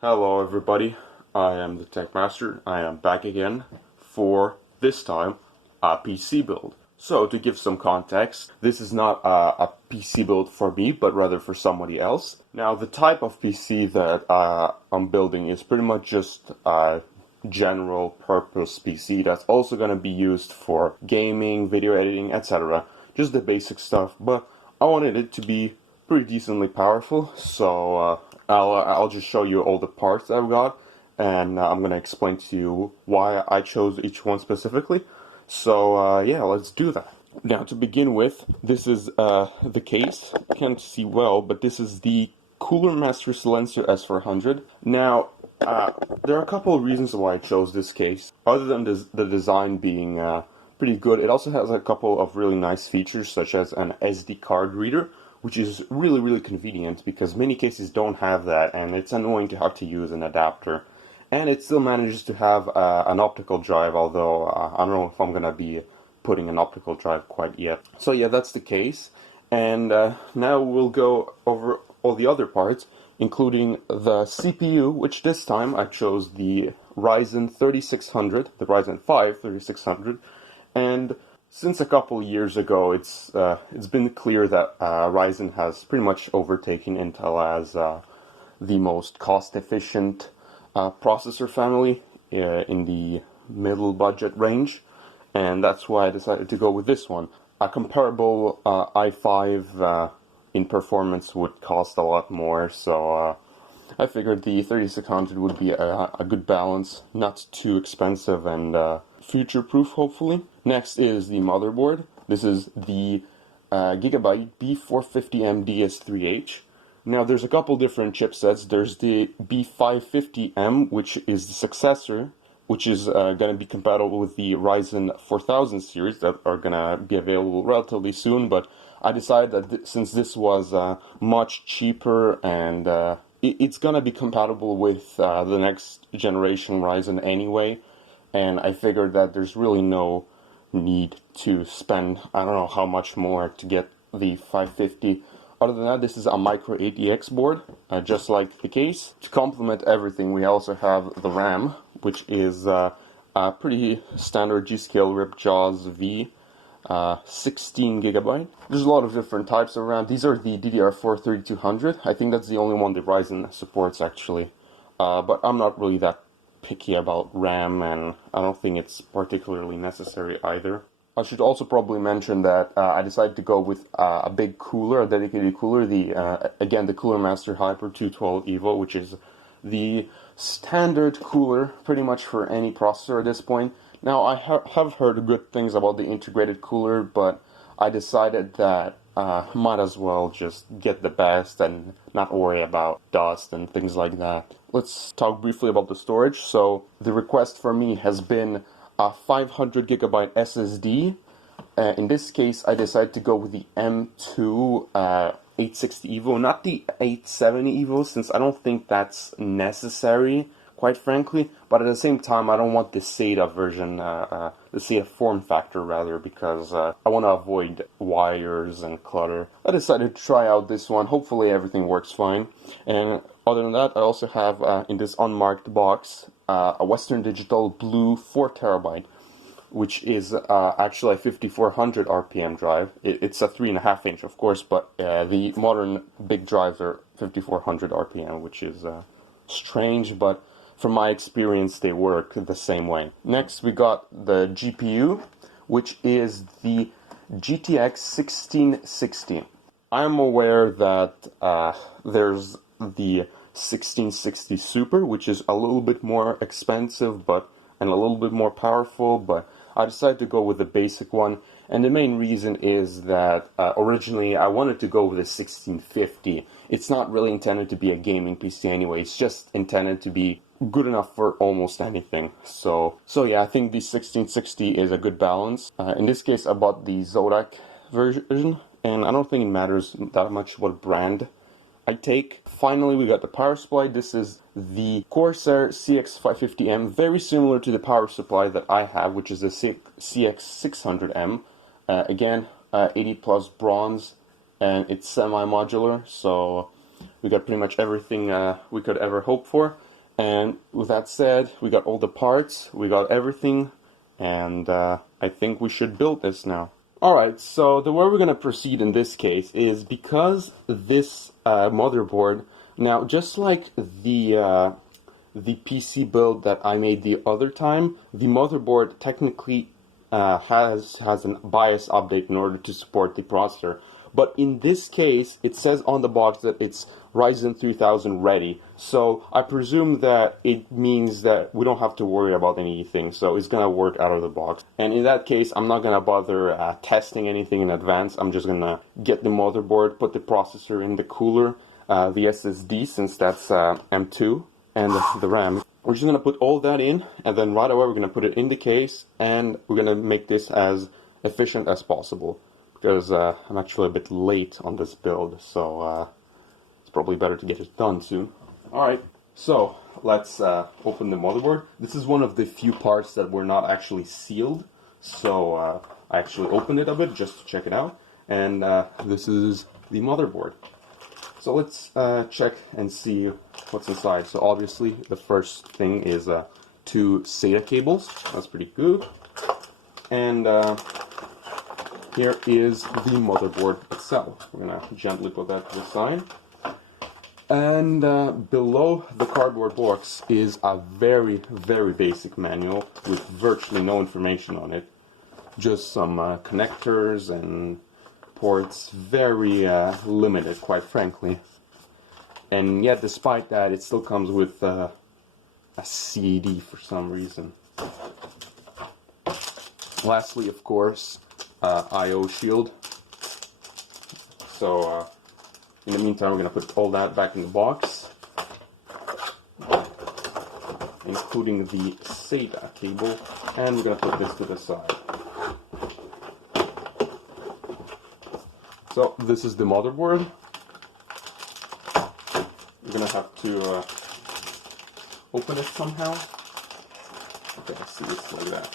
Hello everybody, I am the Tech Master. I am back again for, this time, a PC build. So, to give some context, this is not a PC build for me, but rather for somebody else. Now, the type of PC that I'm building is pretty much just a general purpose PC that's also going to be used for gaming, video editing, etc. Just the basic stuff, but I wanted it to be pretty decently powerful, so I'll just show you all the parts that I've got, and I'm going to explain to you why I chose each one specifically. So yeah, let's do that. Now, to begin with, this is the case. You can't see well, but this is the Cooler Master Silencio S400. Now, there are a couple of reasons why I chose this case. Other than the design being pretty good, it also has a couple of really nice features, such as an SD card reader, which is really convenient because many cases don't have that, and it's annoying to have to use an adapter. And it still manages to have an optical drive, although I don't know if I'm gonna be putting an optical drive quite yet. So yeah, that's the case. And now we'll go over all the other parts, including the CPU, which this time I chose the Ryzen 3600, the Ryzen 5 3600, and since a couple years ago, it's been clear that Ryzen has pretty much overtaken Intel as the most cost-efficient processor family in the middle budget range, and that's why I decided to go with this one. A comparable i5 in performance would cost a lot more, so I figured the 3600 would be a good balance, not too expensive and future-proof, hopefully. Next is the motherboard. This is the Gigabyte B450M DS3H. Now, there's a couple different chipsets. There's the B550M, which is the successor, which is going to be compatible with the Ryzen 4000 series that are going to be available relatively soon, but I decided that since this was much cheaper and it's going to be compatible with the next generation Ryzen anyway, and I figured that there's really no need to spend, I don't know how much more to get the 550. Other than that, this is a MicroATX board, just like the case. To complement everything, we also have the RAM, which is a pretty standard G.Skill Ripjaws V, 16 gigabyte. There's a lot of different types of RAM. These are the DDR4 3200. I think that's the only one that Ryzen supports, actually. But I'm not really that picky about RAM, and I don't think it's particularly necessary either. I should also probably mention that I decided to go with a big cooler, a dedicated cooler, again, the Cooler Master Hyper 212 Evo, which is the standard cooler pretty much for any processor at this point. Now, I have heard good things about the integrated cooler, but I decided that might as well just get the best and not worry about dust and things like that. Let's talk briefly about the storage. So the request for me has been a 500 gigabyte SSD. In this case, I decided to go with the M2 860 Evo, not the 870 Evo, since I don't think that's necessary, quite frankly. But at the same time, I don't want the SATA version, the SATA form factor rather, because I want to avoid wires and clutter. I decided to try out this one. Hopefully everything works fine. And other than that, I also have in this unmarked box a Western Digital Blue 4 terabyte, which is actually a 5400 RPM drive. It's a 3.5 inch, of course, but the modern big drives are 5400 RPM, which is strange, but from my experience, they work the same way. Next, we got the GPU, which is the GTX 1660. I'm aware that there's the 1660 Super, which is a little bit more expensive and a little bit more powerful, but I decided to go with the basic one. And the main reason is that originally I wanted to go with a 1650. It's not really intended to be a gaming PC anyway, it's just intended to be good enough for almost anything. So yeah, I think the 1660 is a good balance. In this case, I bought the Zotac version, and I don't think it matters that much what brand I take. Finally, we got the power supply. This is the Corsair CX550M, very similar to the power supply that I have, which is the CX600M. Again, 80 plus bronze, and it's semi-modular, so we got pretty much everything we could ever hope for. And with that said, we got all the parts, we got everything, and I think we should build this now. Alright, so the way we're going to proceed in this case is because this motherboard, now just like the PC build that I made the other time, the motherboard technically has a BIOS update in order to support the processor. But in this case, it says on the box that it's Ryzen 3000 ready. So I presume that it means that we don't have to worry about anything. So it's going to work out of the box. And in that case, I'm not going to bother testing anything in advance. I'm just going to get the motherboard, put the processor in the cooler, the SSD, since that's M2, and the RAM. We're just going to put all that in, and then right away we're going to put it in the case, and we're going to make this as efficient as possible. Because I'm actually a bit late on this build, so it's probably better to get it done soon. Alright, so let's open the motherboard. This is one of the few parts that were not actually sealed, so I actually opened it a bit just to check it out, and this is the motherboard. So let's check and see what's inside. So obviously the first thing is 2 SATA cables. That's pretty good. And here is the motherboard itself. We're going to gently put that to the side. And below the cardboard box is a very, very basic manual with virtually no information on it. Just some connectors and ports, very limited, quite frankly. And yet, despite that, it still comes with a CD for some reason. Lastly, of course, I/O shield. So, in the meantime, we're going to put all that back in the box, including the SATA cable, and we're going to put this to the side. So this is the motherboard. We're going to have to open it somehow. Okay, I see it's like that.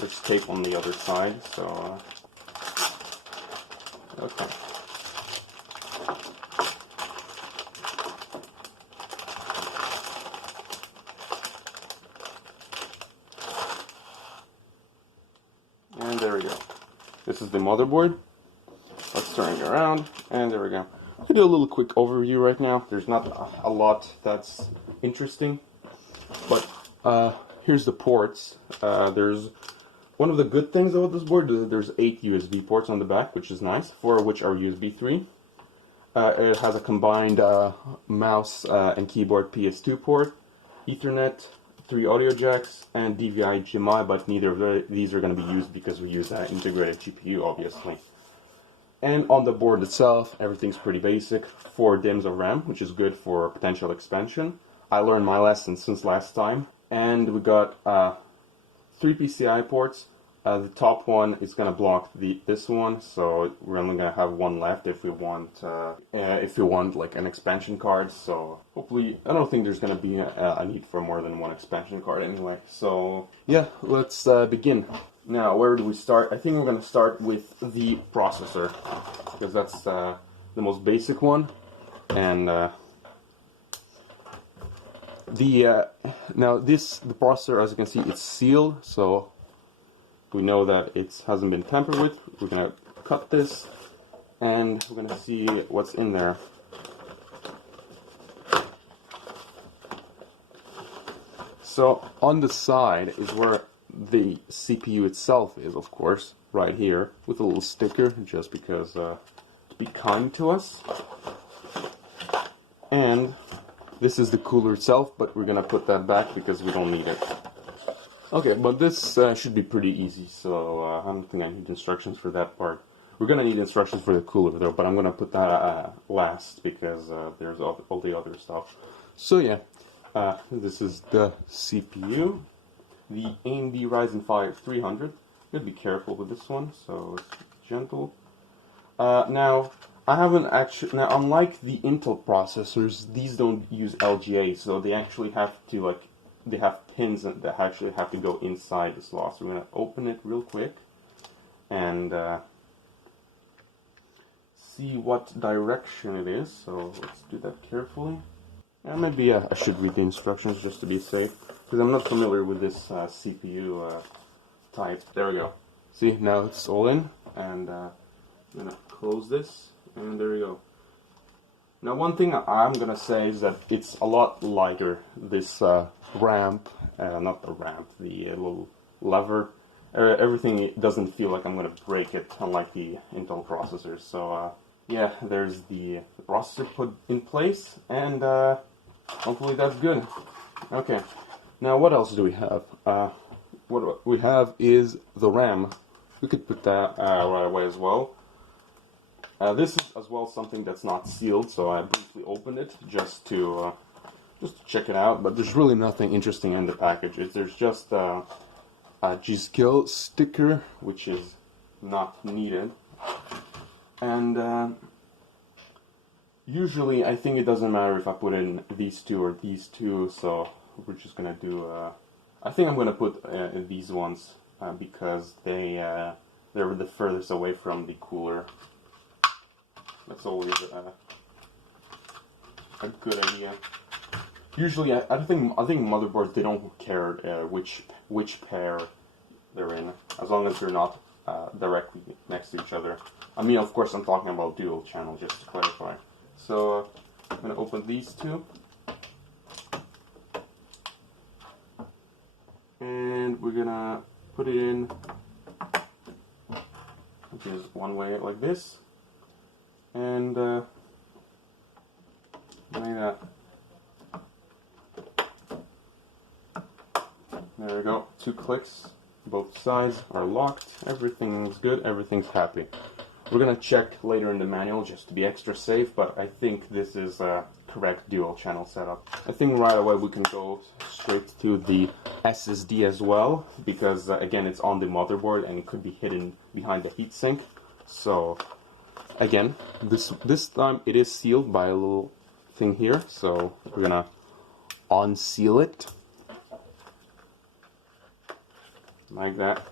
There's tape on the other side, so okay. And there we go. This is the motherboard. Let's turn it around, and there we go. I'll do a little quick overview right now. There's not a lot that's interesting, but here's the ports. There's one of the good things about this board is that there's 8 USB ports on the back, which is nice, 4 of which are USB 3. It has a combined mouse and keyboard PS2 port, Ethernet, 3 audio jacks, and DVI HDMI, but neither of these are going to be used because we use that integrated GPU, obviously. And on the board itself, everything's pretty basic. 4 DIMMs of RAM, which is good for potential expansion. I learned my lesson since last time. And we got 3 PCI ports. The top one is going to block this one, so we're only going to have one left if we want like an expansion card. So hopefully, I don't think there's going to be a need for more than one expansion card anyway. So yeah, let's begin. Now, where do we start? I think we're going to start with the processor, because that's the most basic one. And now the processor, as you can see, it's sealed, so we know that it hasn't been tampered with. We're going to cut this, and we're going to see what's in there. So on the side is where the CPU itself is, of course, right here, with a little sticker, just because to be kind to us. And this is the cooler itself, but we're gonna put that back because we don't need it. Okay, but this should be pretty easy, so I don't think I need instructions for that part. We're gonna need instructions for the cooler though, but I'm gonna put that last because there's all the other stuff. So yeah, this is the CPU. The AMD Ryzen 5 300. You gotta be careful with this one, so it's gentle. Now, I haven't actually. Now, unlike the Intel processors, these don't use LGA, so they actually have to they have pins that actually have to go inside the slot. So we're gonna open it real quick and see what direction it is. So let's do that carefully. Maybe I should read the instructions just to be safe, because I'm not familiar with this CPU type. There we go. See, now it's all in, and I'm gonna close this, and there we go. Now, one thing I'm gonna say is that it's a lot lighter. This ramp, not the ramp, the little lever. Everything doesn't feel like I'm gonna break it, unlike the Intel processors. So yeah, there's the processor put in place, and hopefully that's good. Okay, now what else do we have? What we have is the RAM. We could put that right away as well. This is as well something that's not sealed, so I briefly opened it just to check it out. But there's really nothing interesting in the package. There's just a G.Skill sticker, which is not needed. And usually I think it doesn't matter if I put in these two or these two, so we're just gonna do, I think I'm gonna put these ones because they're the furthest away from the cooler. That's always a good idea. Usually, I think motherboards, they don't care which pair they're in, as long as they're not directly next to each other. I mean, of course, I'm talking about dual channel, just to clarify. So I'm gonna open these two, and we're gonna put it in. Just one way like this. And like that. There we go. 2 clicks. Both sides are locked. Everything's good. Everything's happy. We're gonna check later in the manual just to be extra safe, but I think this is a correct dual channel setup. I think right away we can go straight to the SSD as well, because again, it's on the motherboard and it could be hidden behind the heatsink. So again, this time it is sealed by a little thing here, so we're gonna unseal it like that.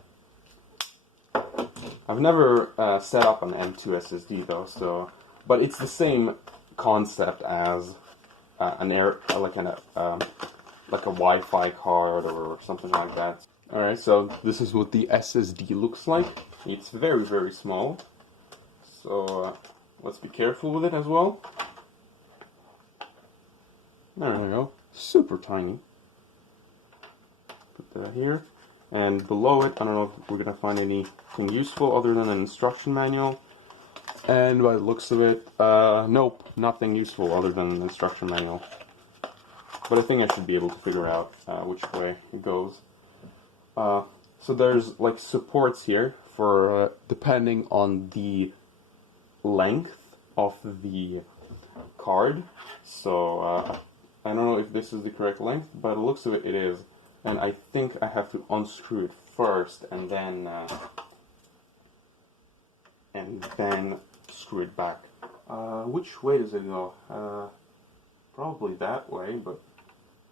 I've never set up an M2 SSD though, so but it's the same concept as like a Wi-Fi card or something like that. All right, so this is what the SSD looks like. It's very, very small. So let's be careful with it as well. There we go. Super tiny. Put that here. And below it, I don't know if we're going to find anything useful other than an instruction manual. And by the looks of it, nope, nothing useful other than an instruction manual. But I think I should be able to figure out which way it goes. So there's like supports here for depending on the length of the card. So I don't know if this is the correct length, but it looks of it, it is. And I think I have to unscrew it first and then screw it back. Which way does it go? Probably that way, but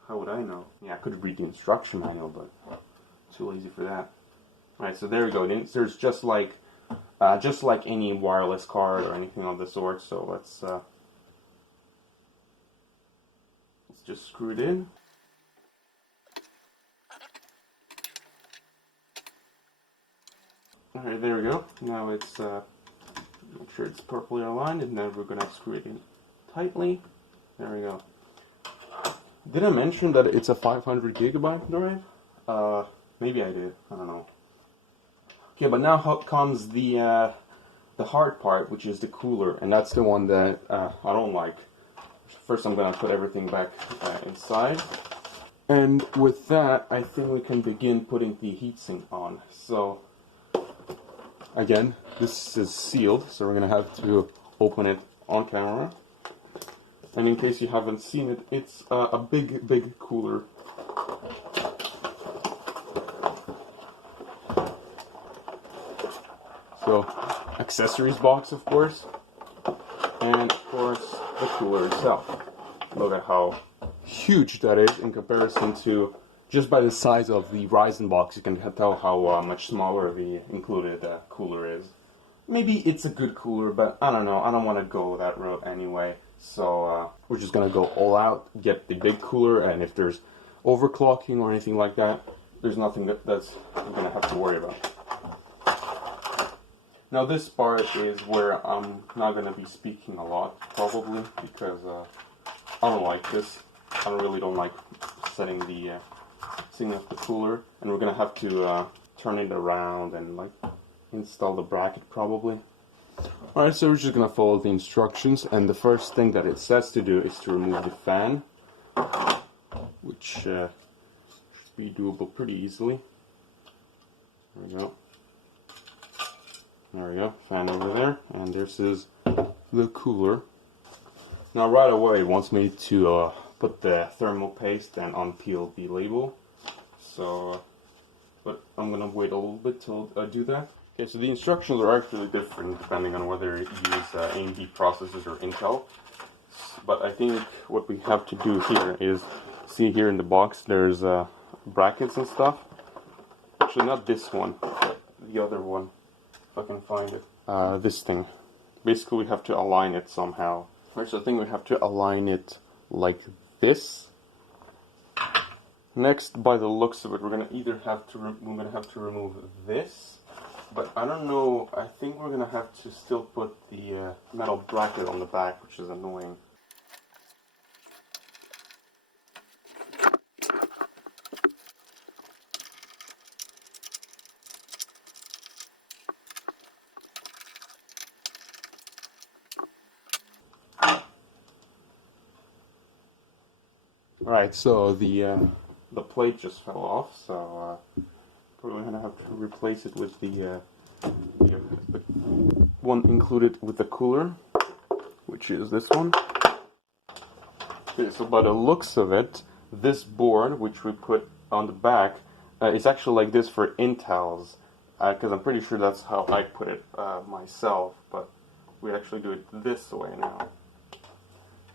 how would I know? Yeah, I could read the instruction manual, but too lazy for that. Alright, so there we go. There's just like any wireless card or anything of the sort. So let's just screw it in. Alright, there we go. Now it's make sure it's properly aligned, and then we're gonna screw it in tightly. There we go. Did I mention that it's a 500 gigabyte drive? Maybe I did. I don't know. Okay, but now comes the hard part, which is the cooler, and that's the one that I don't like. First, I'm gonna put everything back inside, and with that, I think we can begin putting the heatsink on. So, again, this is sealed, so we're gonna have to open it on camera. And in case you haven't seen it, it's a big cooler. So, accessories box, of course, and of course the cooler itself. Look at how huge that is in comparison to, just by the size of the Ryzen box, you can tell how much smaller the included cooler is. Maybe it's a good cooler, but I don't know, I don't want to go that route anyway. So we're just gonna go all out, get the big cooler, and if there's overclocking or anything like that, there's nothing that's I'm gonna have to worry about. Now this part is where I'm not gonna be speaking a lot, probably, because I don't like this. I really don't like setting up the cooler, and we're gonna have to turn it around and like install the bracket probably. Alright, so we're just gonna follow the instructions, and the first thing that it says to do is to remove the fan, which should be doable pretty easily. There we go. There we go, fan over there, and this is the cooler. Now right away it wants me to put the thermal paste and unpeel the label. So, but I'm gonna wait a little bit till I do that. Okay, so the instructions are actually different depending on whether you use AMD processors or Intel. But I think what we have to do here is, see here in the box there's brackets and stuff. Actually not this one, but the other one, if I can find it. This thing. Basically we have to align it somehow. Alright, so I think we have to align it like this. Next, by the looks of it, we're gonna either have to remove this, but I don't know. I think we're gonna have to still put the metal bracket on the back, which is annoying. Alright, so the plate just fell off, so probably gonna have to replace it with the one included with the cooler, which is this one. Okay, so by the looks of it, this board, which we put on the back, is actually like this for Intels, because I'm pretty sure that's how I put it myself, but we actually do it this way now.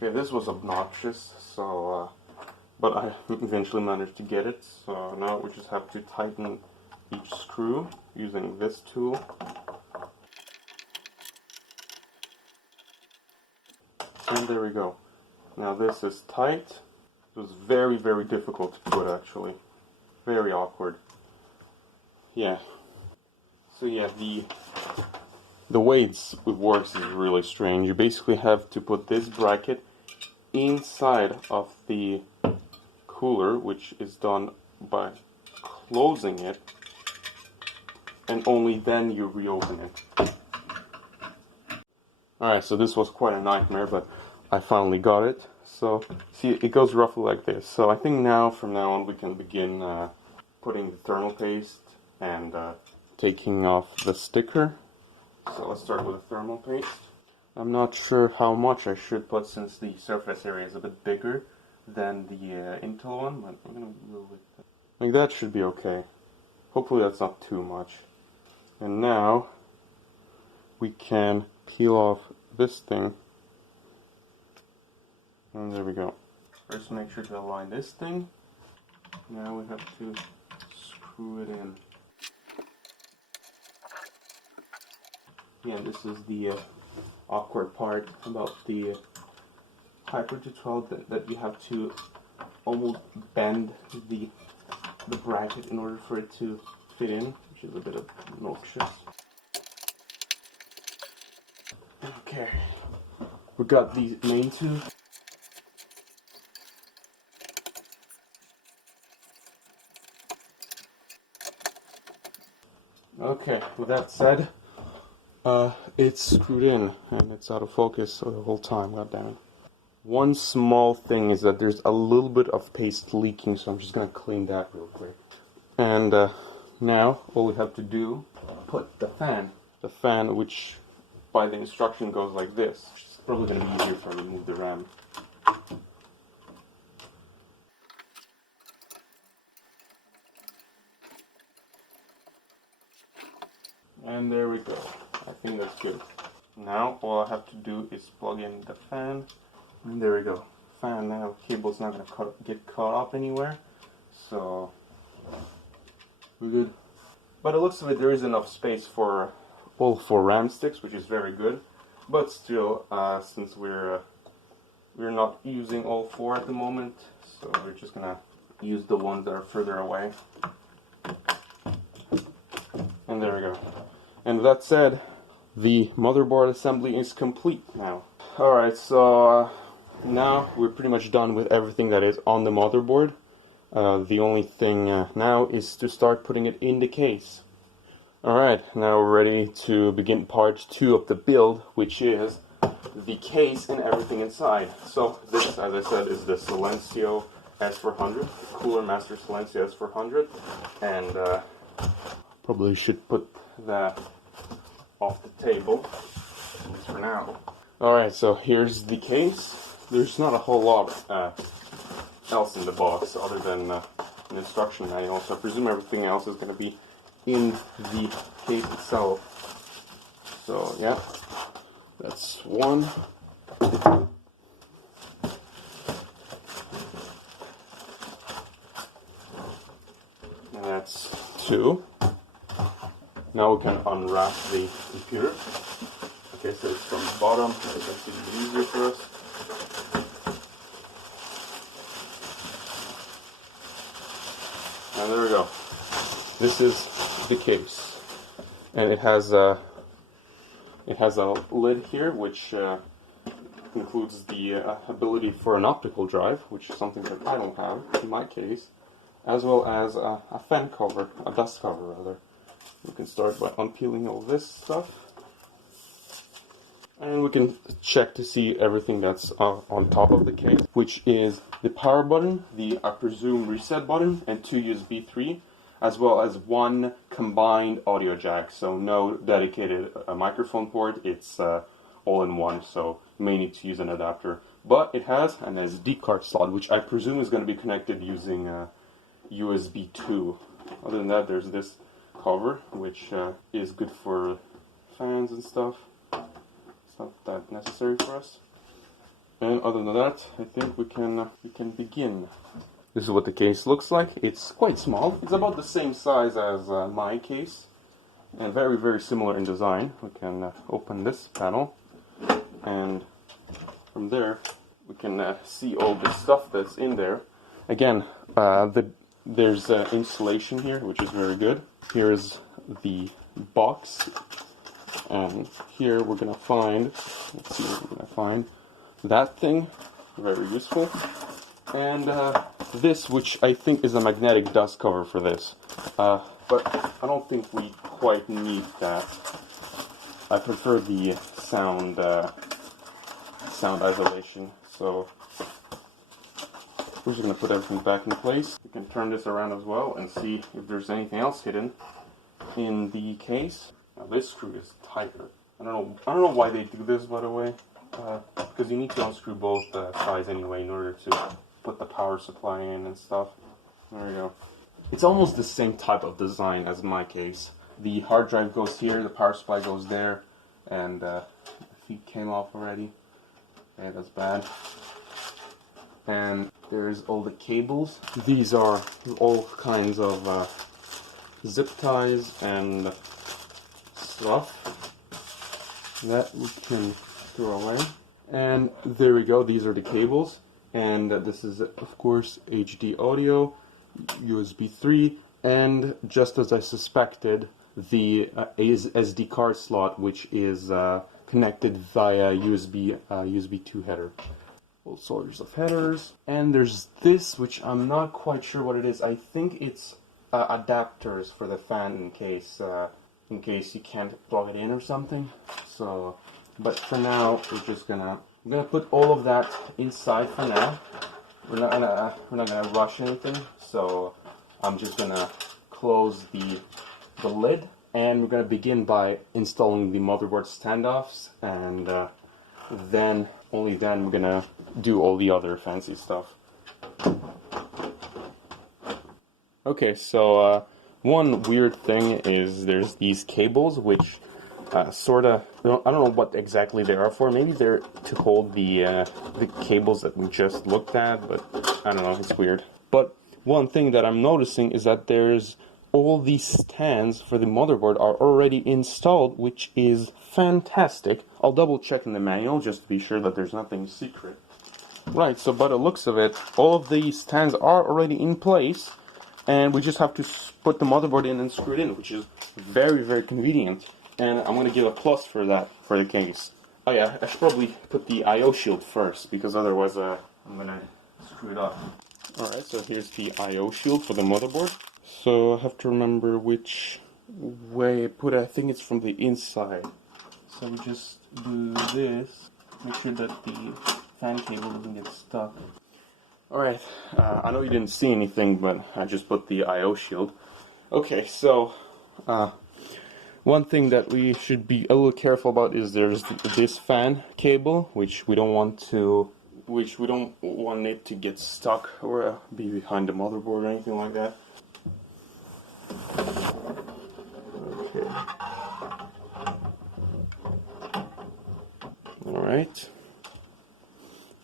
Okay, this was obnoxious, so but I eventually managed to get it, so now we just have to tighten each screw using this tool. And there we go. Now this is tight. It was very, very difficult to put, actually. Very awkward. Yeah. So yeah, the way it works is really strange. You basically have to put this bracket inside of the cooler, which is done by closing it, and only then you reopen it. Alright, so this was quite a nightmare, but I finally got it. So, see, it goes roughly like this. So I think now, from now on, we can begin putting the thermal paste and taking off the sticker. So let's start with the thermal paste. I'm not sure how much I should put since the surface area is a bit bigger than the Intel one, but I'm gonna go with that. Like that should be okay. Hopefully that's not too much. And now we can peel off this thing. And there we go. First make sure to align this thing. Now we have to screw it in. Yeah, this is the awkward part about the Hyper 212, that you have to almost bend the bracket in order for it to fit in, which is a bit obnoxious. Okay, we got the main two. Okay, with that said, it's screwed in and it's out of focus the whole time, goddammit. One small thing is that there's a little bit of paste leaking, so I'm just gonna clean that real quick. And now all we have to do, put the fan. The fan, which by the instruction goes like this. It's probably gonna be easier if I remove the RAM. And there we go. I think that's good. Now all I have to do is plug in the fan. And there we go. Fan now. Cable's not gonna get caught up anywhere. So we're good. By the looks of it, there is enough space for all 4 RAM sticks, which is very good. But still, since we're we're not using all 4 at the moment, so we're just gonna use the ones that are further away. And there we go. And with that said, the motherboard assembly is complete now. Alright, so now we're pretty much done with everything that is on the motherboard. The only thing now is to start putting it in the case. Alright, now we're ready to begin part 2 of the build, which is the case and everything inside. So this, as I said, is the Silencio S400, Cooler Master Silencio S400, and probably should put that off the table, at least for now. Alright, so here's the case. There's not a whole lot else in the box other than an instruction manual, so I presume everything else is going to be in the case itself. So yeah, that's one. And that's two. Now we can unwrap the computer. Okay, so it's from the bottom. It's actually easier for us. And there we go. This is the case, and it has a lid here, which includes the ability for an optical drive, which is something that I don't have in my case, as well as a fan cover, a dust cover rather. We can start by unpeeling all this stuff, and we can check to see everything that's on top of the case, which is the power button, the I presume reset button, and 2 USB 3, as well as 1 combined audio jack. So no dedicated microphone port, it's all in one, so you may need to use an adapter. But it has an SD card slot, which I presume is going to be connected using USB 2. Other than that, there's this cover, which is good for fans and stuff. It's not that necessary for us. And other than that, I think we can begin. This is what the case looks like. It's quite small. It's about the same size as my case, and very, very similar in design. We can open this panel, and from there we can see all the stuff that's in there. Again, there's insulation here, which is very good. Here's the box, and here we're gonna find, let's see what we're gonna find, that thing, very useful, and this, which I think is a magnetic dust cover for this, but I don't think we quite need that. I prefer the sound isolation, so we're just going to put everything back in place. We can turn this around as well and see if there's anything else hidden in the case. Now this screw is tighter. I don't know why they do this, by the way, because you need to unscrew both sides anyway in order to put the power supply in and stuff. There we go. It's almost the same type of design as my case. The hard drive goes here, the power supply goes there, and the feet came off already. Okay, that's bad. And there's all the cables. These are all kinds of zip ties and stuff that we can throw away. And there we go, these are the cables. And this is, of course, HD audio, USB 3, and just as I suspected, the SD card slot, which is connected via USB 2 header. All sorts of headers. And there's this, which I'm not quite sure what it is. I think it's adapters for the fan in case you can't plug it in or something. So, but for now, I'm gonna put all of that inside for now. We're not gonna rush anything. So I'm just gonna close the lid, and we're gonna begin by installing the motherboard standoffs, and only then we're gonna do all the other fancy stuff. Okay, so one weird thing is there's these cables which sorta, I don't know what exactly they are for. Maybe they're to hold the cables that we just looked at, but I don't know, it's weird. But one thing that I'm noticing is that there's all these stands for the motherboard are already installed, which is fantastic. I'll double check in the manual just to be sure that there's nothing secret. Right, so by the looks of it, all of these stands are already in place, and we just have to put the motherboard in and screw it in, which is very, very convenient. And I'm going to give a plus for that, for the case. Oh yeah, I should probably put the I/O shield first, because otherwise I'm going to screw it up. Alright, so here's the I/O shield for the motherboard. So I have to remember which way I put it. I think it's from the inside. So we just do this, make sure that the fan cable doesn't get stuck. Alright, I know you didn't see anything, but I just put the I/O shield. Okay, so one thing that we should be a little careful about is there's this fan cable, which we don't want it to get stuck or be behind the motherboard or anything like that. Okay. Alright.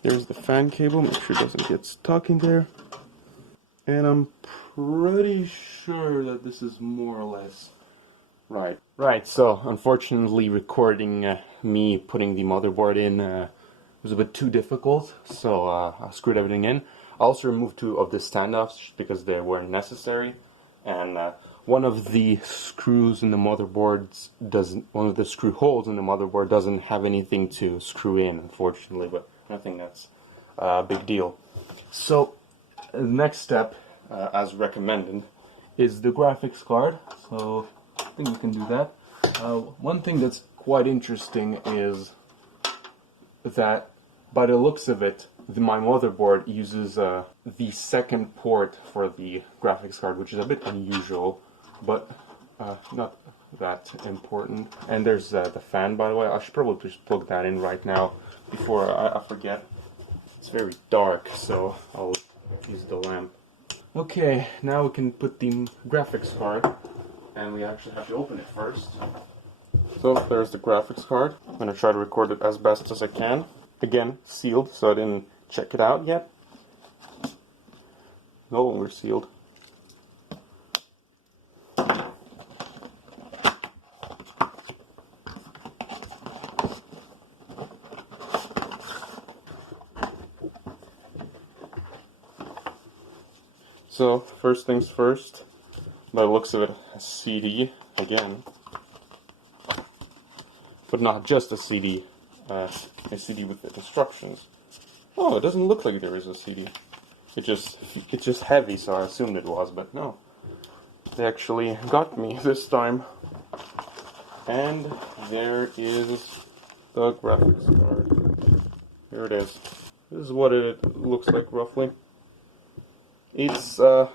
There's the fan cable, make sure it doesn't get stuck in there. And I'm pretty sure that this is more or less right. Right, so unfortunately recording me putting the motherboard in was a bit too difficult, so I screwed everything in. I also removed two of the standoffs because they weren't necessary, and one of the screws in the motherboard one of the screw holes in the motherboard doesn't have anything to screw in, unfortunately, but I think that's a big deal. So the next step, as recommended, is the graphics card. So I think we can do that. One thing that's quite interesting is that, by the looks of it, my motherboard uses the second port for the graphics card, which is a bit unusual, but not that important. And there's the fan, by the way. I should probably just plug that in right now before I forget. It's very dark, so I'll use the lamp. Okay, now we can put the graphics card, and we actually have to open it first. So there's the graphics card. I'm going to try to record it as best as I can. Again, sealed, so I didn't check it out yet. No longer sealed. So, first things first, by the looks of it, a CD, again. But not just a CD with the instructions. Oh, it doesn't look like there is a CD. It's just heavy, so I assumed it was, but no. They actually got me this time. And there is the graphics card. Here it is. This is what it looks like roughly. It's a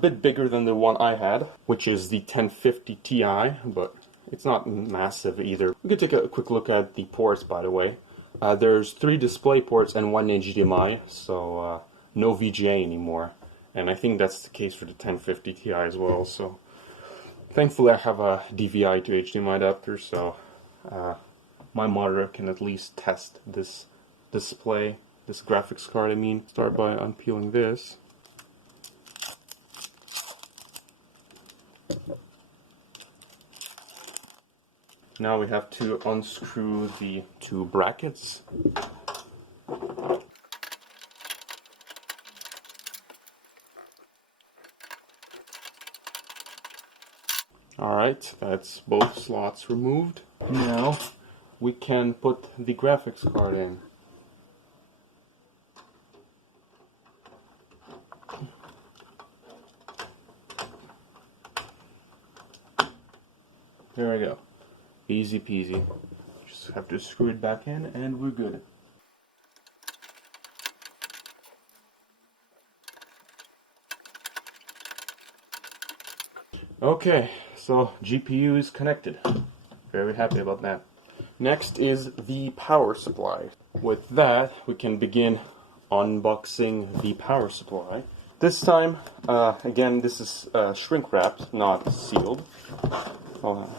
bit bigger than the one I had, which is the 1050 Ti, but it's not massive either. We can take a quick look at the ports, by the way. There's 3 display ports and 1 HDMI, so no VGA anymore. And I think that's the case for the 1050 Ti as well. So thankfully I have a DVI to HDMI adapter, so my monitor can at least test this display, this graphics card I mean. Start by unpeeling this. Now we have to unscrew the 2 brackets. Alright, that's both slots removed. Now we can put the graphics card in. There we go. Easy peasy. Just have to screw it back in and we're good. Okay, so GPU is connected. Very happy about that. Next is the power supply. With that, we can begin unboxing the power supply. This time, again, this is shrink wrapped, not sealed. Well,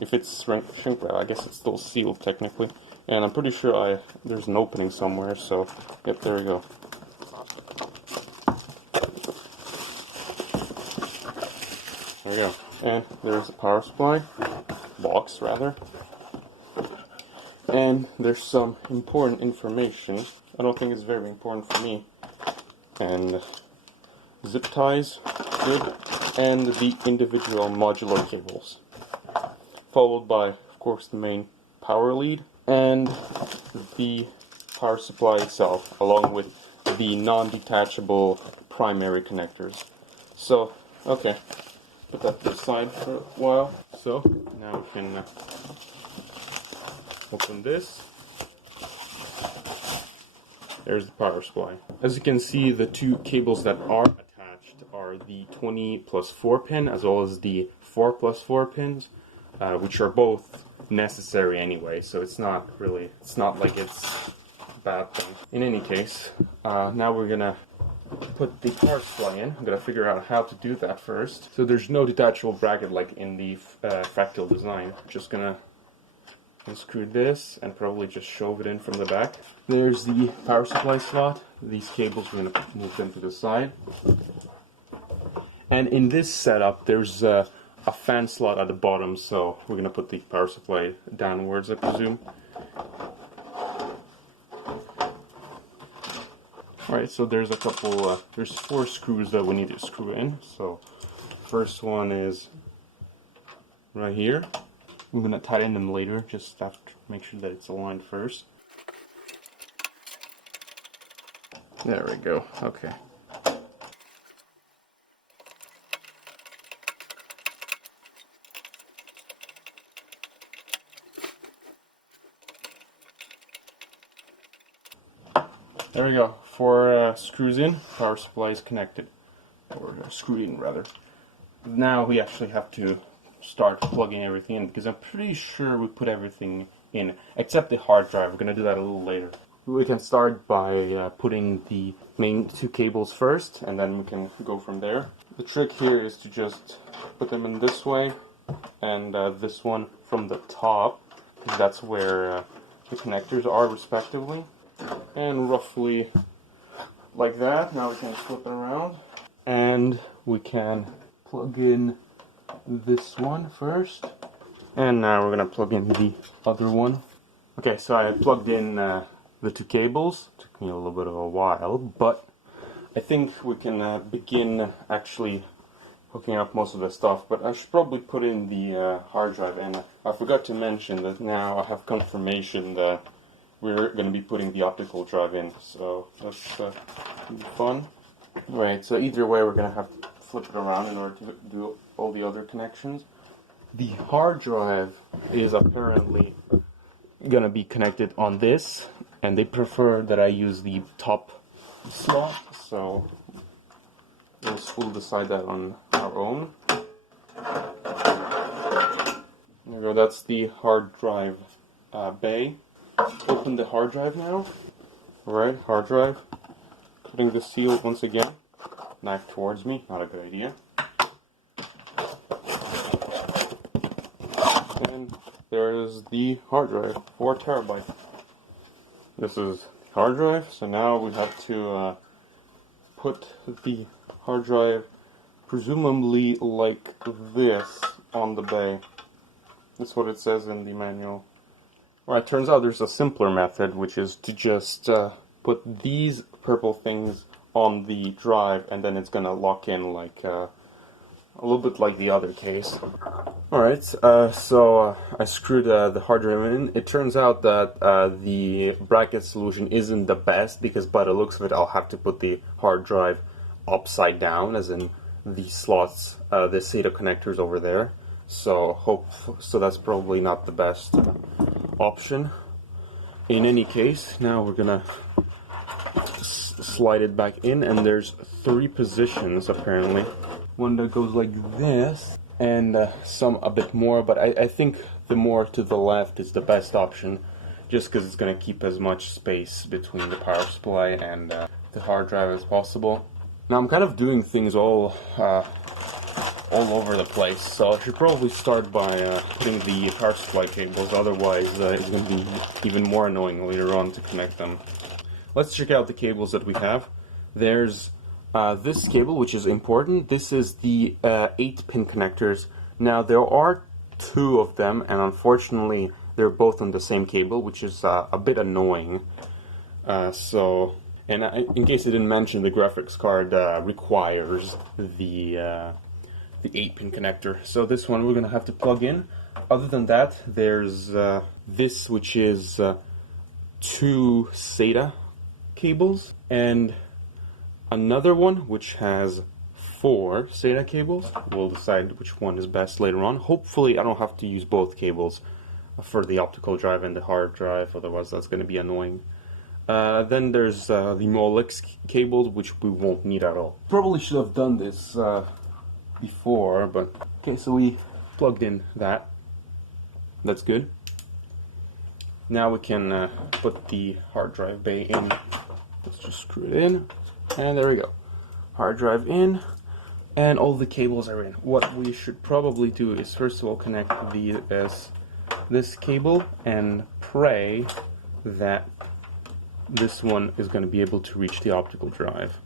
if it's shrink wrapped, I guess it's still sealed technically. And I'm pretty sure there's an opening somewhere, so yep, there we go. There we go. And there's the power supply, box rather. And there's some important information. I don't think it's very important for me. And zip ties, good, and the individual modular cables. Followed by, of course, the main power lead and the power supply itself, along with the non-detachable primary connectors. So, okay, put that to the side for a while. So, now we can open this. There's the power supply. As you can see, the two cables that are attached are the 20+4 pin as well as the 4+4 pins, which are both necessary anyway, so it's not like it's a bad thing. In any case, now we're gonna put the power supply in. I'm gonna figure out how to do that first. So there's no detachable bracket like in the Fractal design. I'm just gonna unscrew this and probably just shove it in from the back. There's the power supply slot. These cables, we're gonna move them to the side. And in this setup, there's a fan slot at the bottom, so we're gonna put the power supply downwards, I presume. Alright, so there's a couple, there's 4 screws that we need to screw in. So, first one is right here. I'm gonna tighten them later, just have to make sure that it's aligned first. There we go, okay. There we go. 4 screws in, power supply is connected, or screwed in rather. Now we actually have to start plugging everything in, because I'm pretty sure we put everything in, except the hard drive. We're going to do that a little later. We can start by putting the main 2 cables first, and then we can go from there. The trick here is to just put them in this way, and this one from the top, because that's where the connectors are respectively. And roughly like that. Now we can flip it around, and we can plug in this one first, and now we're gonna plug in the other one. Okay, so I plugged in the 2 cables. Took me a little bit of a while, but I think we can begin actually hooking up most of the stuff. But I should probably put in the hard drive, and I forgot to mention that now I have confirmation that we're going to be putting the optical drive in, so that's be fun. Right, so either way we're going to have to flip it around in order to do all the other connections. The hard drive is apparently going to be connected on this, and they prefer that I use the top slot, so we'll decide that on our own. There we go, that's the hard drive bay. Open the hard drive now. Alright, hard drive. Putting the seal once again. Knife towards me, not a good idea. And there's the hard drive, 4 terabyte. This is the hard drive, so now we have to put the hard drive presumably like this on the bay. That's what it says in the manual. Well, it turns out there's a simpler method, which is to just put these purple things on the drive, and then it's gonna lock in like a little bit like the other case. Alright, so I screwed the hard drive in. It turns out that the bracket solution isn't the best, because by the looks of it I'll have to put the hard drive upside down, as in the slots, the SATA connectors over there. So that's probably not the best option. In any case, now we're gonna slide it back in, and there's 3 positions apparently. One that goes like this, and some a bit more, but I think the more to the left is the best option, just because it's gonna keep as much space between the power supply and the hard drive as possible. Now I'm kind of doing things all over the place, so I should probably start by putting the power supply cables, otherwise it's going to be even more annoying later on to connect them. Let's check out the cables that we have. There's this cable, which is important. This is the 8-pin connectors. Now there are 2 of them, and unfortunately they're both on the same cable, which is a bit annoying. In case I didn't mention, the graphics card requires the 8-pin connector. So this one we're gonna have to plug in. Other than that, there's this, which is 2 SATA cables, and another one which has 4 SATA cables. We'll decide which one is best later on. Hopefully I don't have to use both cables for the optical drive and the hard drive, otherwise that's going to be annoying. Then there's the Molex cables, which we won't need at all. Probably should have done this before, but okay, so we plugged in that. That's good. Now we can put the hard drive bay in. Let's just screw it in, and there we go. Hard drive in, and all the cables are in. What we should probably do is first of all connect this cable and pray that this one is going to be able to reach the optical drive,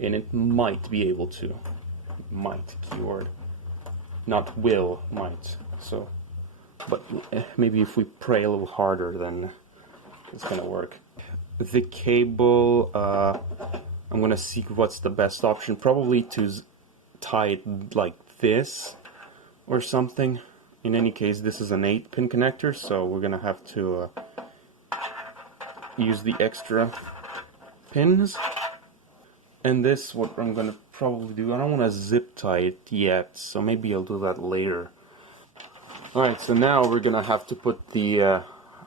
and it might be able to. Might, keyword, not will, might. So, but maybe if we pray a little harder, then it's going to work. The cable, I'm going to see what's the best option. Probably to tie it like this or something. In any case, this is an 8-pin connector, so we're going to have to use the extra pins. And this, what I'm going to probably do, I don't want to zip tie it yet, so maybe I'll do that later. Alright, so now we're going to have to put the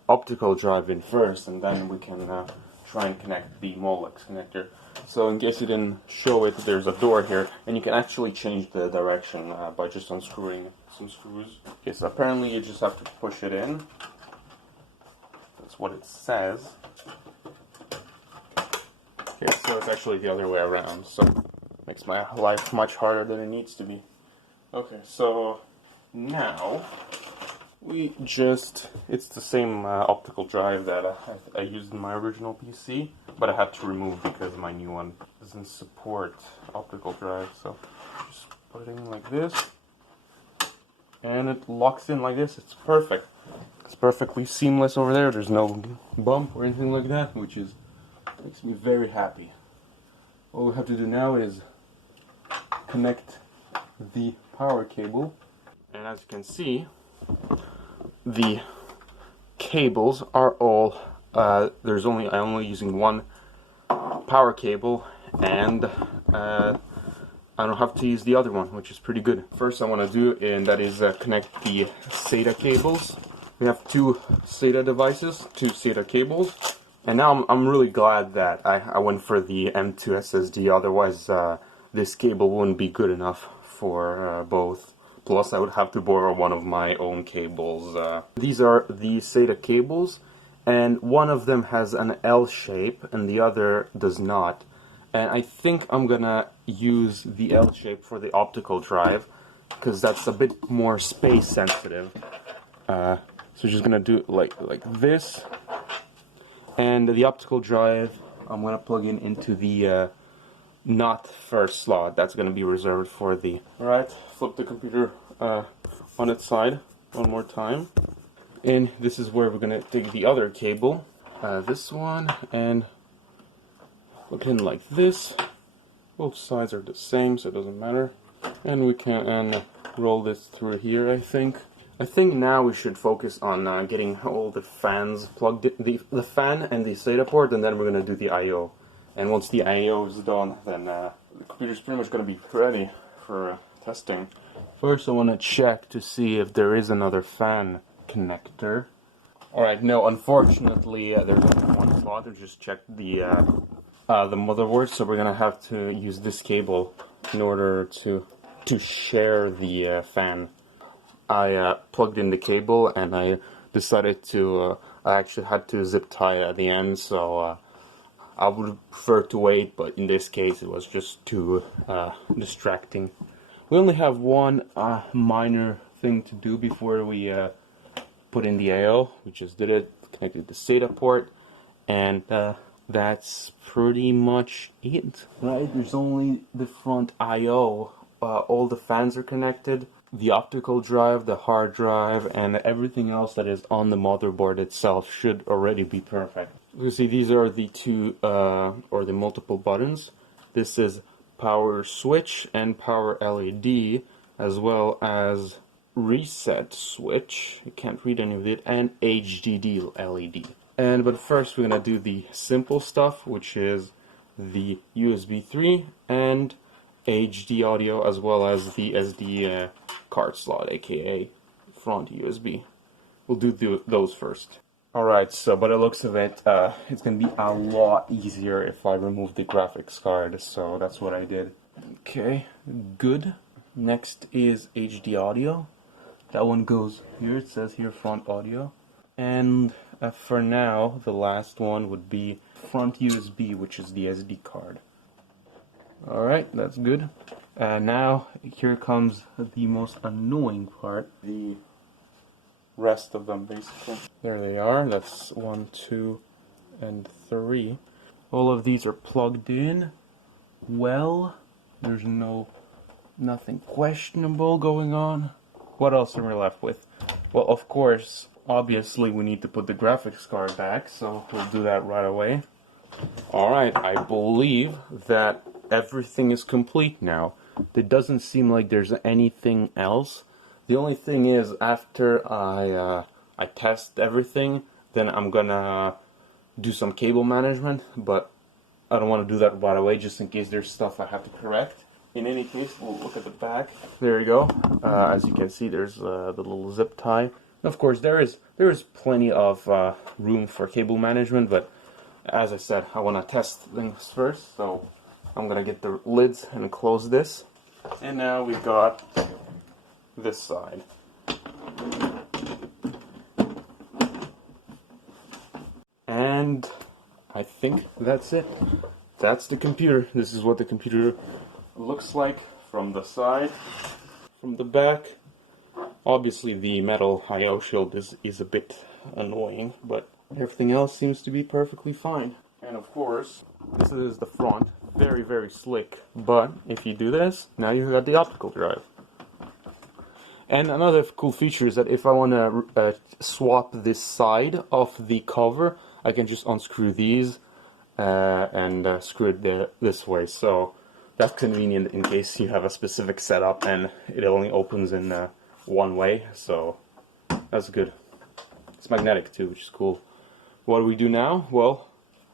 optical drive in first, and then we can try and connect the Molex connector. So in case you didn't show it, there's a door here, and you can actually change the direction by just unscrewing some screws. Okay, so apparently you just have to push it in. That's what it says. Okay, so it's actually the other way around, so it makes my life much harder than it needs to be. Okay, so now it's the same optical drive that I used in my original PC, but I had to remove because my new one doesn't support optical drive. So just put it in like this, and it locks in like this. It's perfect. It's perfectly seamless over there. There's no bump or anything like that, which makes me very happy. All we have to do now is connect the power cable, and as you can see, the cables are all I'm only using one power cable, and I don't have to use the other one, which is pretty good. First I want to do, and that is connect the SATA cables. We have 2 SATA devices, 2 SATA cables, and now I'm really glad that I went for the M2 SSD, otherwise this cable wouldn't be good enough for both. Plus I would have to borrow one of my own cables. These are the SATA cables, and one of them has an L shape and the other does not. And I think I'm gonna use the L shape for the optical drive, because that's a bit more space sensitive. So just gonna do it like this. And the optical drive I'm gonna plug into the not first slot. That's going to be reserved for the... Alright, flip the computer on its side one more time. And this is where we're going to take the other cable, this one, and plug it in like this. Both sides are the same, so it doesn't matter. And we can roll this through here, I think. I think now we should focus on getting all the fans plugged in, the fan and the SATA port, and then we're going to do the I.O. And once the I.O. is done, then the computer's pretty much going to be ready for testing. First I want to check to see if there is another fan connector. Alright, no, unfortunately there's only one slot. I just checked the motherboard, so we're going to have to use this cable in order to share the fan. I plugged in the cable, and I decided to, I actually had to zip tie at the end, so I would prefer to wait, but in this case it was just too distracting. We only have one minor thing to do before we put in the I.O. We just did it, connected the SATA port, and that's pretty much it. Right, there's only the front I.O. All the fans are connected. the optical drive, the hard drive, and everything else that is on the motherboard itself should already be perfect. You see, these are the two, or the multiple buttons. This is power switch and power LED, as well as reset switch. I can't read any of it, and HDD LED. But first we're gonna do the simple stuff, which is the USB 3 and HD audio, as well as the SD card slot, aka front USB. We'll do those first. Alright, so by the looks of it, it's going to be a lot easier if I remove the graphics card, so that's what I did. Okay, good. Next is HD audio. That one goes here, it says here front audio. And for now, the last one would be front USB, which is the SD card. Alright, that's good. Now, here comes the most annoying part. The rest of them, basically. There they are. That's 1, 2, and 3. All of these are plugged in. Well, there's nothing questionable going on. What else are we left with? Well, of course, obviously we need to put the graphics card back, so we'll do that right away. Alright, I believe that everything is complete now. It doesn't seem like there's anything else. The only thing is, after I test everything, then I'm gonna do some cable management, but I don't want to do that right away, just in case there's stuff I have to correct. In any case, we'll look at the back. There you go. As you can see, there's the little zip tie. Of course, there is plenty of room for cable management, but as I said, I want to test things first, so I'm gonna get the lids and close this. And now we've got this side. And I think that's it. That's the computer. This is what the computer looks like from the side, from the back. Obviously the metal I/O shield is a bit annoying, but everything else seems to be perfectly fine. And of course, this is the front. Very, very slick. But if you do this, now you've got the optical drive. And another cool feature is that if I want to swap this side of the cover, I can just unscrew these and screw it this way. So that's convenient in case you have a specific setup and it only opens in one way. So that's good. It's magnetic too, which is cool. What do we do now? Well,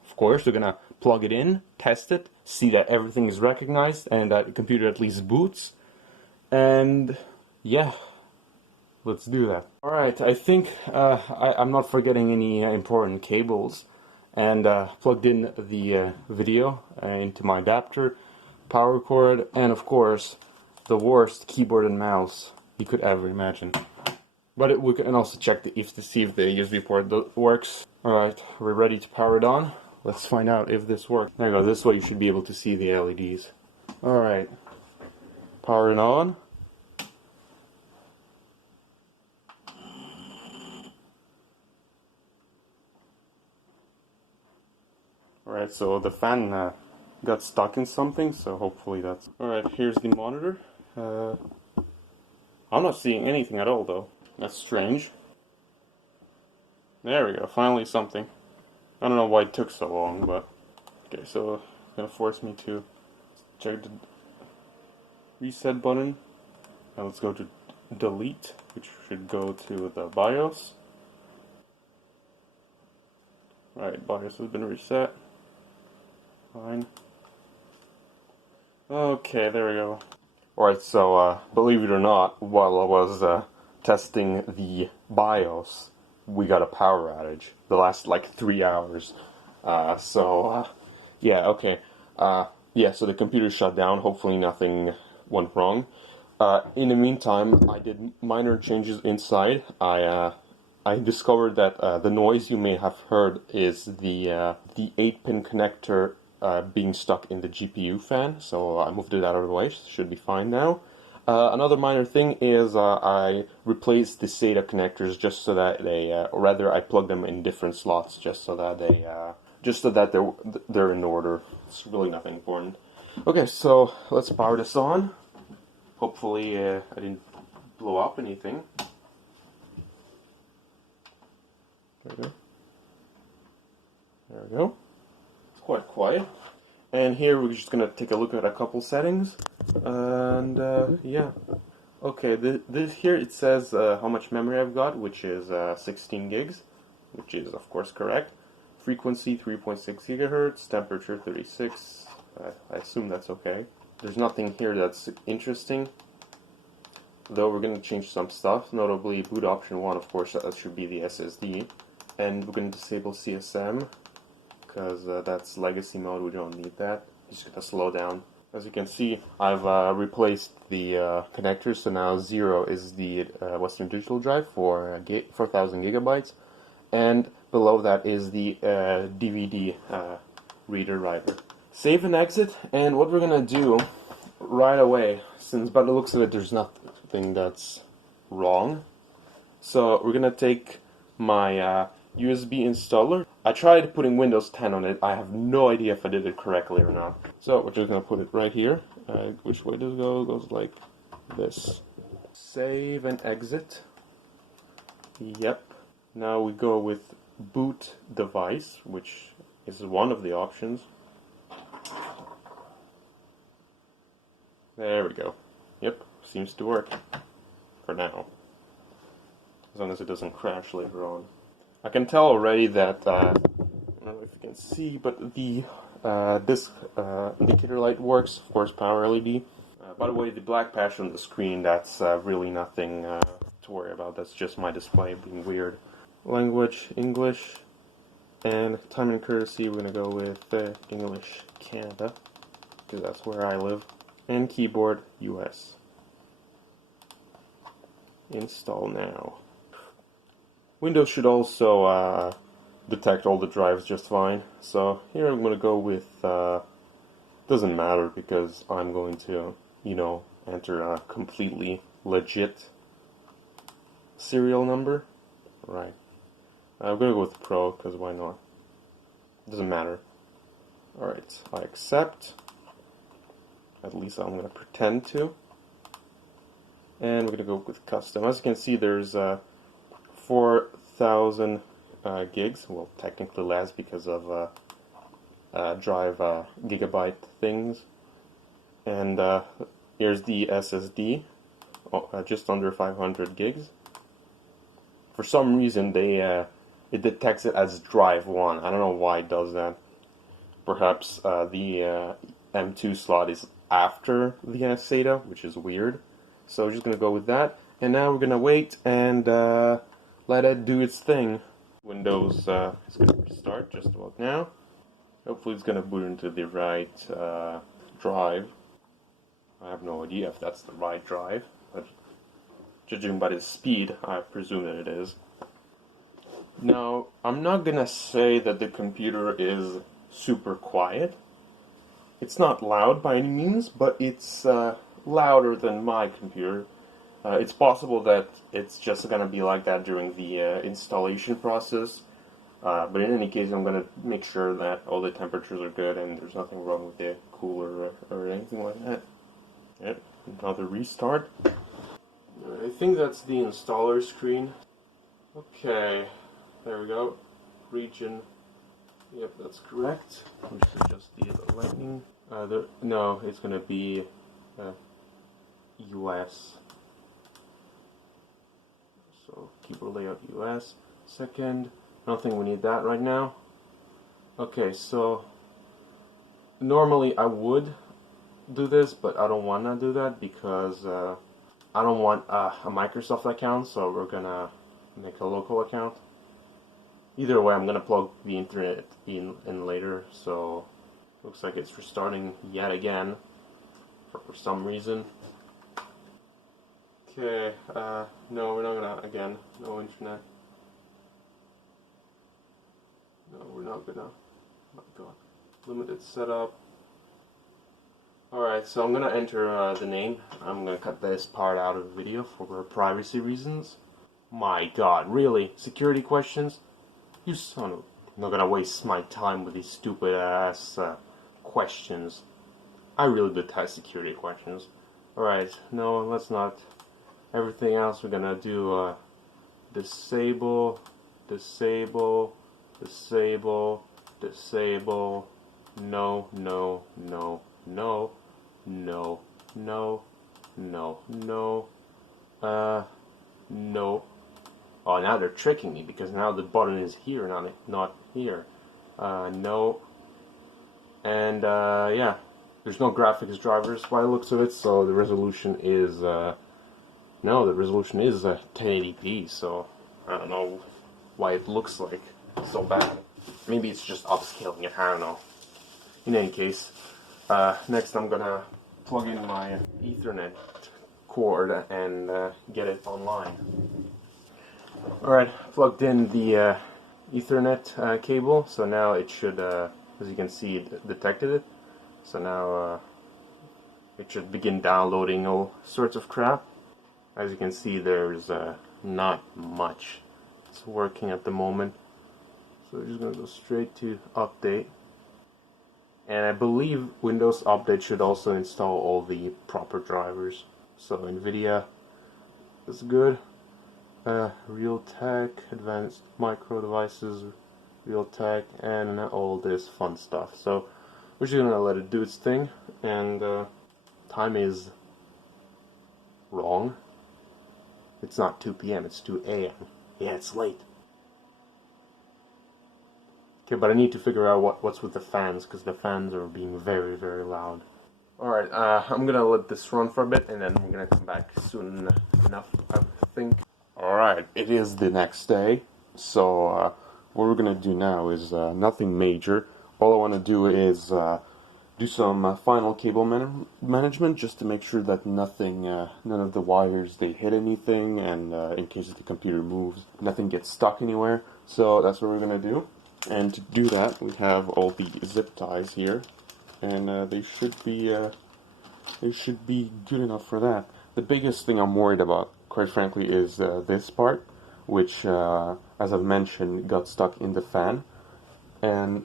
of course, we're going to plug it in, test it, see that everything is recognized and that the computer at least boots. And yeah, let's do that. Alright, I think I'm not forgetting any important cables, and plugged in the video into my adapter, power cord, and of course the worst keyboard and mouse you could ever imagine. But we can also check to see if the USB port works. Alright, we're ready to power it on. Let's find out if this works. There you go, this way you should be able to see the LEDs. Alright, power it on. Alright, so the fan got stuck in something, so hopefully that's... Alright, here's the monitor. I'm not seeing anything at all though. That's strange. There we go, finally something. I don't know why it took so long, but... Okay, so it's gonna force me to check the reset button. Now let's go to delete, which should go to the BIOS. Alright, BIOS has been reset. Fine. Okay, there we go. Alright, so believe it or not, while I was testing the BIOS, we got a power outage. The last like 3 hours. Yeah, okay. Yeah, so the computer shut down. Hopefully nothing went wrong. In the meantime, I did minor changes inside. I discovered that the noise you may have heard is the 8-pin connector being stuck in the GPU fan, so I moved it out of the way. Should be fine now. Another minor thing is I replaced the SATA connectors just so that they, or rather I plugged them in different slots just so that they're in order. It's really nothing important. Okay, so let's power this on. Hopefully I didn't blow up anything. There we go. There we go. It's quite quiet. And here we're just gonna take a look at a couple settings. And yeah. Okay, this here it says how much memory I've got, which is 16 gigs, which is of course correct. Frequency 3.6 gigahertz, temperature 36. I assume that's okay. There's nothing here that's interesting, though we're going to change some stuff, notably boot option 1, of course, that should be the SSD. And we're going to disable CSM, because that's legacy mode, we don't need that. It's going to slow down. As you can see, I've replaced the connectors, so now 0 is the Western Digital drive for 4,000 gigabytes, and below that is the DVD reader writer. Save and exit, and what we're gonna do right away, since by the looks of it there's nothing that's wrong, so we're gonna take my USB installer. I tried putting Windows 10 on it. I have no idea if I did it correctly or not. So we're just going to put it right here. Which way does it go? It goes like this. Save and exit. Yep. Now we go with boot device, which is one of the options. There we go. Yep, seems to work. For now. As long as it doesn't crash later on. I can tell already that, I don't know if you can see, but the this indicator light works, of course, power LED. By the way, the black patch on the screen, that's really nothing to worry about. That's just my display being weird. Language, English, and time and courtesy, we're going to go with English Canada, because that's where I live. And keyboard, US. Install now. Windows should also detect all the drives just fine. So here I'm going to go with, doesn't matter because I'm going to, you know, enter a completely legit serial number. Right. I'm going to go with Pro because why not? Doesn't matter. Alright, I accept. At least I'm going to pretend to. And we're going to go with custom. As you can see, there's 4,000 gigs, well technically less because of drive Gigabyte things, and here's the SSD, just under 500 gigs. For some reason it detects it as drive 1. I don't know why it does that. Perhaps the M2 slot is after the SATA, which is weird. So we're just going to go with that, and now we're going to wait and let it do its thing. Windows is going to restart just about now. Hopefully it's going to boot into the right drive. I have no idea if that's the right drive, but judging by the speed, I presume that it is. Now, I'm not going to say that the computer is super quiet. It's not loud by any means, but it's louder than my computer. It's possible that it's just going to be like that during the installation process, but in any case I'm going to make sure that all the temperatures are good and there's nothing wrong with the cooler or anything like that. Yep, another restart. I think that's the installer screen. Okay, there we go. Region. Yep, that's correct. We should adjust the lightning. No, it's going to be US. So keyboard layout US. Second, I don't think we need that right now. Okay, so normally I would do this, but I don't want to do that because I don't want a Microsoft account, so we're gonna make a local account. Either way, I'm gonna plug the internet in later, so looks like it's restarting yet again for some reason. Okay, no, we're not gonna, again, no internet. No, we're not gonna, oh my god, limited setup. Alright, so I'm gonna enter the name. I'm gonna cut this part out of the video for privacy reasons. My god, really? Security questions? You son of... I'm not gonna waste my time with these stupid ass questions. I really detest security questions. Alright, no, let's not Everything else we're gonna do disable, disable, disable, disable, no, no, no, no, no, no, no, no, no. Oh, now they're tricking me because now the button is here, not here. No. And yeah, there's no graphics drivers by the looks of it, so the resolution is no, the resolution is 1080p. So I don't know why it looks like so bad. Maybe it's just upscaling it. I don't know. In any case, next I'm gonna plug in my Ethernet cord and get it online. Alright, plugged in the Ethernet cable, so now it should, as you can see, it detected it. So now it should begin downloading all sorts of crap. As you can see, there's not much. It's working at the moment. So we're just going to go straight to update. And I believe Windows Update should also install all the proper drivers. So NVIDIA is good. Realtek, Advanced Micro Devices, Realtek, and all this fun stuff. So we're just gonna let it do its thing. And time is wrong. It's not 2 p.m. It's 2 a.m. Yeah, it's late. Okay, but I need to figure out what's with the fans, because the fans are being very, very loud. Alright, I'm gonna let this run for a bit, and then we're gonna come back soon enough, I think. Alright, it is the next day, so what we're gonna do now is nothing major. All I want to do is do some final cable management, just to make sure that none of the wires, they hit anything, and in case the computer moves, nothing gets stuck anywhere. So that's what we're gonna do. And to do that, we have all the zip ties here, and they should be good enough for that. The biggest thing I'm worried about, quite frankly, is this part, which, as I've mentioned, got stuck in the fan. And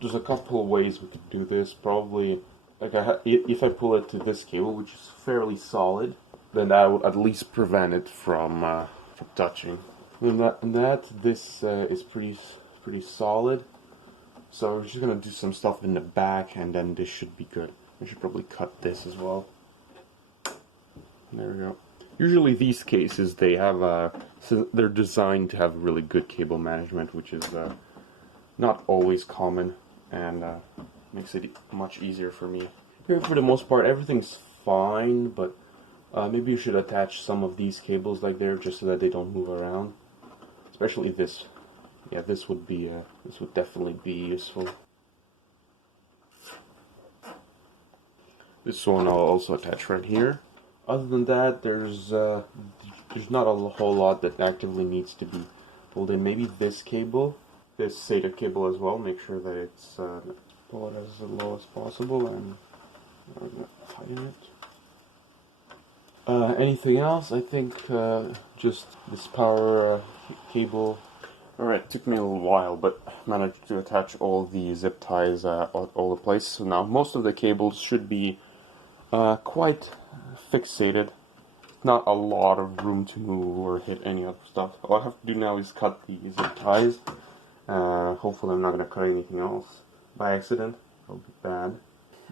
there's a couple of ways we could do this. Probably, like if I pull it to this cable, which is fairly solid, then that would at least prevent it from touching. And this is pretty solid. So we're just gonna do some stuff in the back, and then this should be good. We should probably cut this as well. There we go. Usually these cases, they have so they're designed to have really good cable management, which is not always common, and makes it much easier for me. Here, for the most part, everything's fine, but maybe you should attach some of these cables like there, just so that they don't move around. Especially this. Yeah, this would definitely be useful. This one I'll also attach right here. Other than that, there's not a whole lot that actively needs to be pulled in. Maybe this cable, this SATA cable as well. Make sure that it's pull it as low as possible, and I'm gonna tighten it. Anything else? I think just this power cable. Alright, it took me a little while, but managed to attach all the zip ties all the place. So now most of the cables should be quite fixated. Not a lot of room to move or hit any other stuff. All I have to do now is cut the zip ties. Hopefully I'm not going to cut anything else by accident. That would be bad.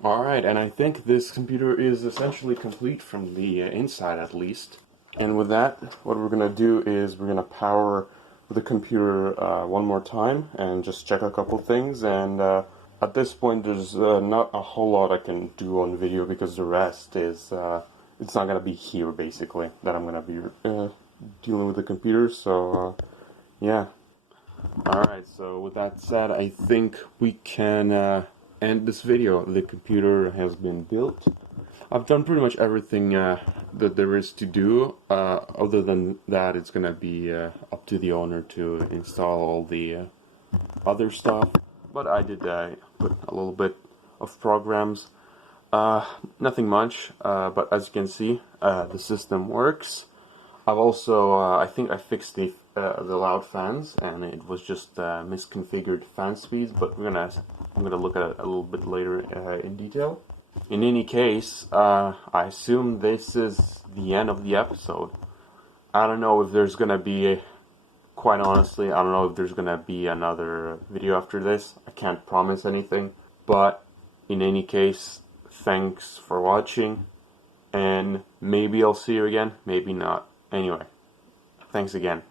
Alright, and I think this computer is essentially complete from the inside at least. And with that, what we're going to do is we're going to power the computer one more time and just check a couple things. And at this point, there's not a whole lot I can do on video, because the rest is it's not gonna be here basically that I'm gonna be dealing with the computer. So yeah. All right. So with that said, I think we can end this video. The computer has been built. I've done pretty much everything that there is to do. Other than that, it's gonna be up to the owner to install all the other stuff. But I did put a little bit of programs. Nothing much, but as you can see, the system works. I've also, I think I fixed the loud fans, and it was just misconfigured fan speeds. But I'm gonna look at it a little bit later in detail. In any case, I assume this is the end of the episode. I don't know if there's gonna be, quite honestly, I don't know if there's gonna be another video after this. I can't promise anything, but in any case, thanks for watching, and maybe I'll see you again, maybe not. Anyway, thanks again.